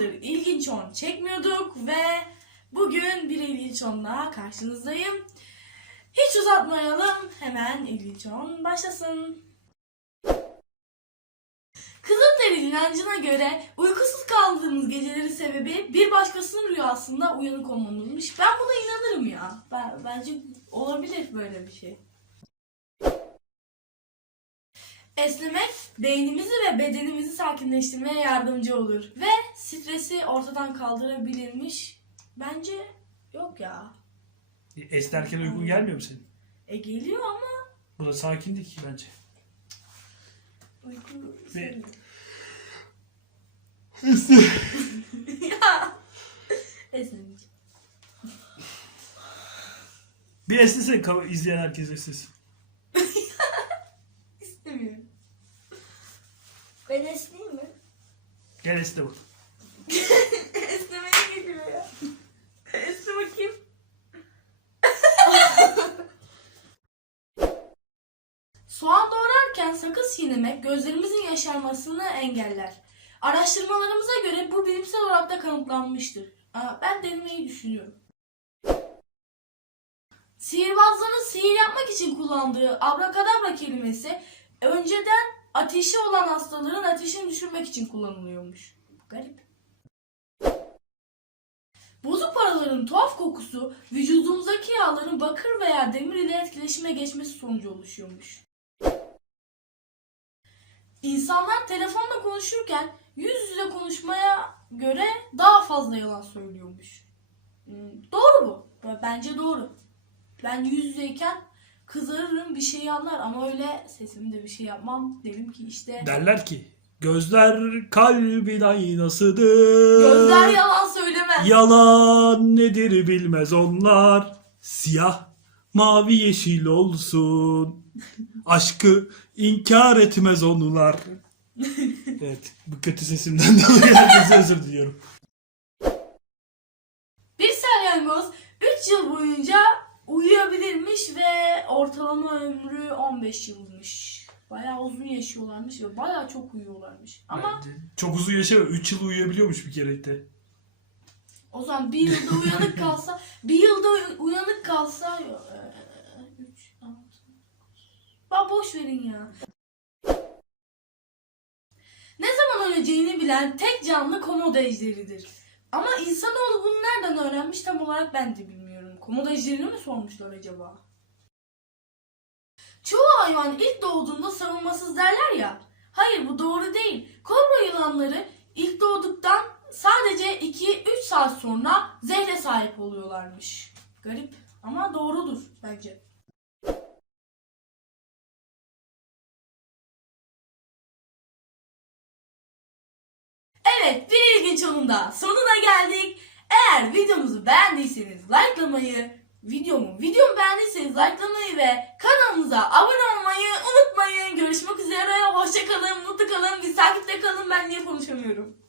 zamandır ilginç on çekmiyorduk ve bugün bir ilginç onla karşınızdayım. Hiç uzatmayalım hemen ilginç on başlasın. Kızılderili inancına göre uykusuz kaldığımız gecelerin sebebi bir başkasının rüyasında uyanık olmamızmış. Ben buna inanırım ya. Ben, bence olabilir böyle bir şey. Esnemek beynimizi ve bedenimizi sakinleştirmeye yardımcı olur ve stresi ortadan kaldırabilirmiş. Bence yok ya. Esnerken uykun gelmiyor mu senin? E geliyor ama Bu da sakindik ki bence. uyku Ve- ya. Bir esnesene kav- izleyen herkes esnesin. İstemiyorum. Ben esneyeyim mi? Gel esne bak. Esnemeye geliyor ya. Esne bakayım. Soğan doğrarken sakız çiğnemek gözlerimizin yaşarmasını engeller. Araştırmalarımıza göre bu bilimsel olarak da kanıtlanmıştır. Ben denemeyi düşünüyorum. Sihirbazların sihir yapmak için kullandığı abrakadabra kelimesi önceden ateşi olan hastaların ateşini düşürmek için kullanılıyormuş. Garip. Bozuk paraların tuhaf kokusu vücudumuzdaki yağların bakır veya demir ile etkileşime geçmesi sonucu oluşuyormuş. İnsanlar telefonla konuşurken yüz yüze konuşmaya göre daha fazla yalan söylüyormuş. Hmm, Doğru bu. Bence doğru. Ben yüz yüzeyken kızarırım bir şey anlar ama öyle sesimi de bir şey yapmam. Derim ki işte Derler ki gözler kalbin aynasıdır. gözler yalan söylemez. Yalan nedir bilmez onlar. Siyah, mavi, yeşil olsun. Aşkı inkar etmez onlar. evet, bu kötü sesimden dolayı herkese özür diliyorum. Bir salyangoz 3 yıl boyunca uyuyabilirmiş ve ortalama ömrü 15 yılmış. Bayağı uzun yaşıyorlarmış ve bayağı çok uyuyorlarmış. Ama Çok uzun yaşamıyor. 3 yıl uyuyabiliyormuş bir kere de. o zaman bir yılda uyanık kalsa, bir yılda uy- uyanık kalsa 3 Bak boş verin ya. Ne zaman öleceğini bilen tek canlı komodo ejderidir. Ama insanoğlu bunu nereden öğrenmiş tam olarak ben de bilmiyorum. Komodo ejderini mi sormuşlar acaba? Çoğu hayvan ilk doğduğunda savunmasız derler ya. Hayır bu doğru değil. Kobra yılanları ilk doğduktan sadece 2-3 saat sonra zehre sahip oluyorlarmış. Garip ama doğrudur bence. Evet bir ilginç onun da sonuna geldik. Eğer videomuzu beğendiyseniz likelamayı, videomu, videomu beğendiyseniz likelamayı ve kanalımıza abone olmayı unutmayın. Görüşmek üzere. Hoşça kalın, mutlu kalın. Biz takipte kalın. Ben niye konuşamıyorum?